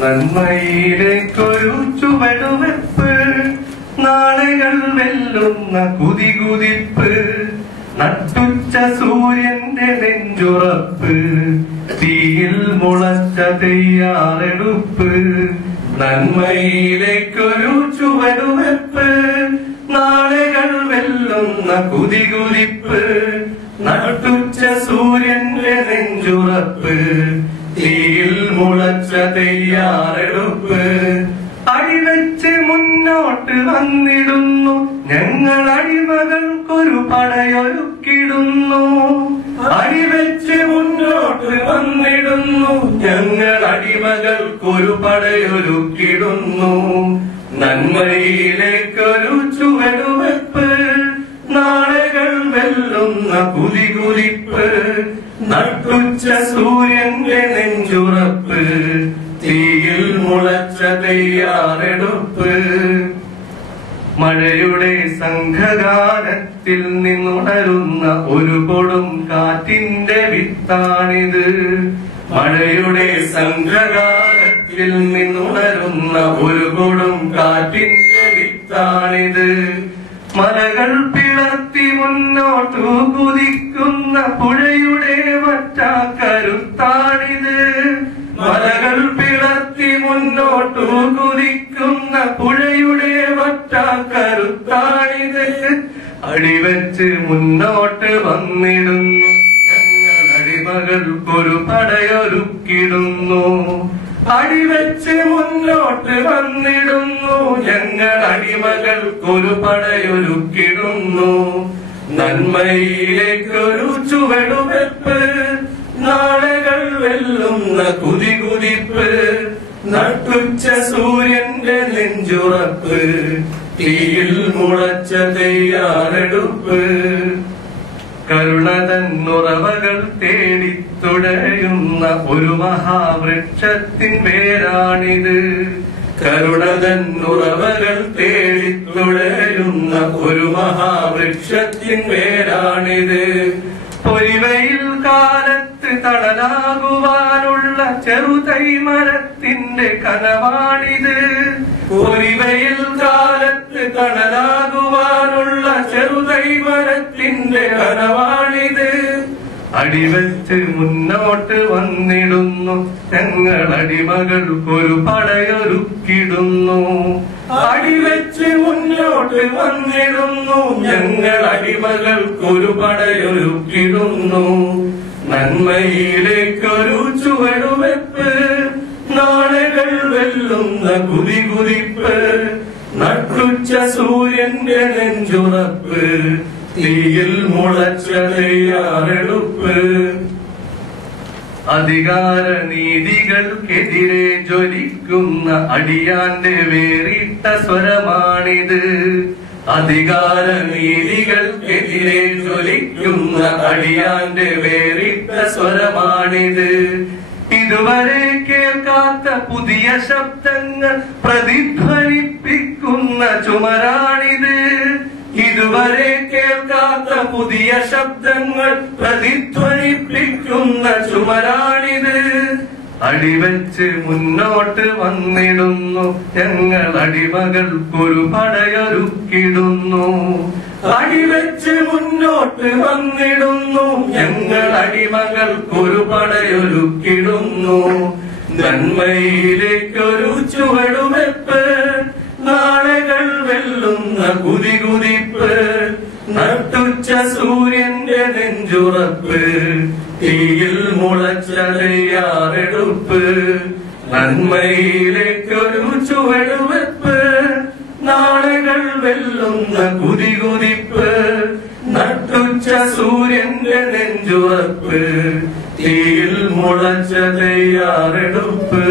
നന്മയിലേക്കൊരു ചുവടുവെപ്പ്, നാളുകൾ വെല്ലുന്ന കുതികുതിപ്പ്, നട്ടുച്ച സൂര്യന്റെ നെഞ്ചുറപ്പ്, തീയിൽ മുളച്ച തയ്യാറെടുപ്പ്. നന്മയിലേക്കൊരു ചുവടുവെപ്പ്, നാളുകൾ വെല്ലുന്ന കുതികുതിപ്പ്, നട്ടുച്ച സൂര്യന്റെ നെഞ്ചുറപ്പ്, തീയിൽ മുളച്ച തയ്യാറെടുപ്പ്. അടിവെച്ച് മുന്നോട്ട് വന്നിടുന്നു ഞങ്ങൾ, അടിമകൾക്കൊരു പടയൊരുക്കിടുന്നു. അടിവെച്ച് മുന്നോട്ട് വന്നിടുന്നു ഞങ്ങൾ, അടിമകൾക്കൊരു പടയൊരുക്കിടുന്നു. നന്മയിലേക്കൊരു ചുവടുവെപ്പ്, നാളുകൾ വെല്ലുന്ന കുതികുതിപ്പ്, നട്ടുച്ച സൂര്യന്റെ നെഞ്ചുറപ്പ്, തീയിൽ മുളച്ച തയ്യാറെടുപ്പ്. മഴയുടെ സംഘകാലത്തിൽ നിന്നുണരുന്ന ഒരു കൊടും കാറ്റിന്റെ വിത്താണിത്. മഴയുടെ സംഘകാലത്തിൽ നിന്നുണരുന്ന ഒരു കൊടും കാറ്റിന്റെ വിത്താണിത്. മലകൾ പിളർത്തി മുന്നോട്ടു കുതിക്കുന്ന പുഴയുടെ വറ്റാക്കരുത്താണിത്. മലകൾ പിളർത്തി മുന്നോട്ടു കുതിക്കുന്ന പുഴയുടെ വറ്റാക്കരുത്താണിത്. അടിവെച്ച് മുന്നോട്ട് വന്നിടുന്നു ഞങ്ങൾ, അടിമകൾക്കൊരു പടയൊരുക്കിടുന്നു. അടിവെച്ച് മുന്നോട്ട് വന്നിടുന്നു ഞങ്ങൾ, അടിമകൾക്കൊരു പടയൊരുക്കിടുന്നു. നന്മയിലേക്കൊരു ചുവടുവെപ്പ്, നാളുകൾ വെല്ലുന്ന കുതികുതിപ്പ്, നട്ടുച്ച സൂര്യന്റെ നെഞ്ചുറപ്പ്, തീയിൽ മുളച്ച തയ്യാറെടുപ്പ്. കരുണതന്നുറവകൾ തേടിത്തുടയുന്ന ഒരു മഹാവൃക്ഷത്തിൻ വേരാണിത്. കരുണതന്നുറവകൾ തേടിത്തുടയുന്ന ഒരു മഹാവൃക്ഷത്തിൻ വേരാണിത്. പൊരിവയിൽ കാലത്ത് തണലാകുവാനുള്ള ചെറുതൈ മരത്തിന്റെ കനവാണിത്. പൊരിവയിൽ കാലത്ത് തണലാകുവാനുള്ള ചെറുതൈ മരത്തിന്റെ കനവാണിത്. അടിവെച്ച് മുന്നോട്ട് വന്നിടുന്നു ഞങ്ങൾ, അടിമകൾക്കൊരു പടയൊരുക്കിടുന്നു. അടിവെച്ച് മുന്നോട്ട് വന്നിടുന്നു ഞങ്ങൾ, അടിമകൾക്കൊരു പടയൊരുക്കിടുന്നു. നന്മയിലേക്കൊരു ചുവടുവെപ്പ്, നാളുകൾ വെല്ലുന്ന കുതികുതിപ്പ്, നട്ടുച്ച സൂര്യന്റെ നെഞ്ചുറപ്പ്, തീയിൽ മുളച്ച തയ്യാറെടുപ്പ്. അധികാര നീതികൾക്കെതിരെ ജ്വലിക്കുന്ന അടിയാന്റെ വേറിട്ട സ്വരമാണിത്. അധികാര നീതികൾക്കെതിരെ ജ്വലിക്കുന്ന അടിയാന്റെ വേറിട്ട സ്വരമാണിത്. ഇതുവരെ കേൾക്കാത്ത പുതിയ ശബ്ദങ്ങൾ പ്രതിധ്വനിപ്പിക്കുന്ന ചുമരാണിത്. ഇതുവരെ കേൾക്കാത്ത പുതിയ ശബ്ദങ്ങൾ പ്രതിധ്വനിപ്പിക്കുന്ന ചുമരാണിത്. അടിവെച്ച് മുന്നോട്ട് വന്നിടുന്നു ഞങ്ങൾ, അടിമകൾക്കൊരു പടയൊരുക്കിടുന്നു. അടിവെച്ച് മുന്നോട്ട് വന്നിടുന്നു ഞങ്ങൾ, അടിമകൾക്കൊരു പടയൊരുക്കിടുന്നു. നന്മയിലേക്കൊരു ചുവടുവെപ്പ്, നാളുകൾ വെല്ലുന്ന കുതികുതിപ്പ്, നട്ടുച്ച സൂര്യന്റെ നെഞ്ചുറപ്പ്, തീയിൽ മുളച്ച തയ്യാറെടുപ്പ്. നന്മയിലേക്കൊരു ചുവടുവെപ്പ്, നാളുകൾ വെല്ലുന്ന കുതികുതിപ്പ്, നട്ടുച്ച സൂര്യന്റെ നെഞ്ചുറപ്പ്, തീയിൽ മുളച്ച തയ്യാറെടുപ്പ്.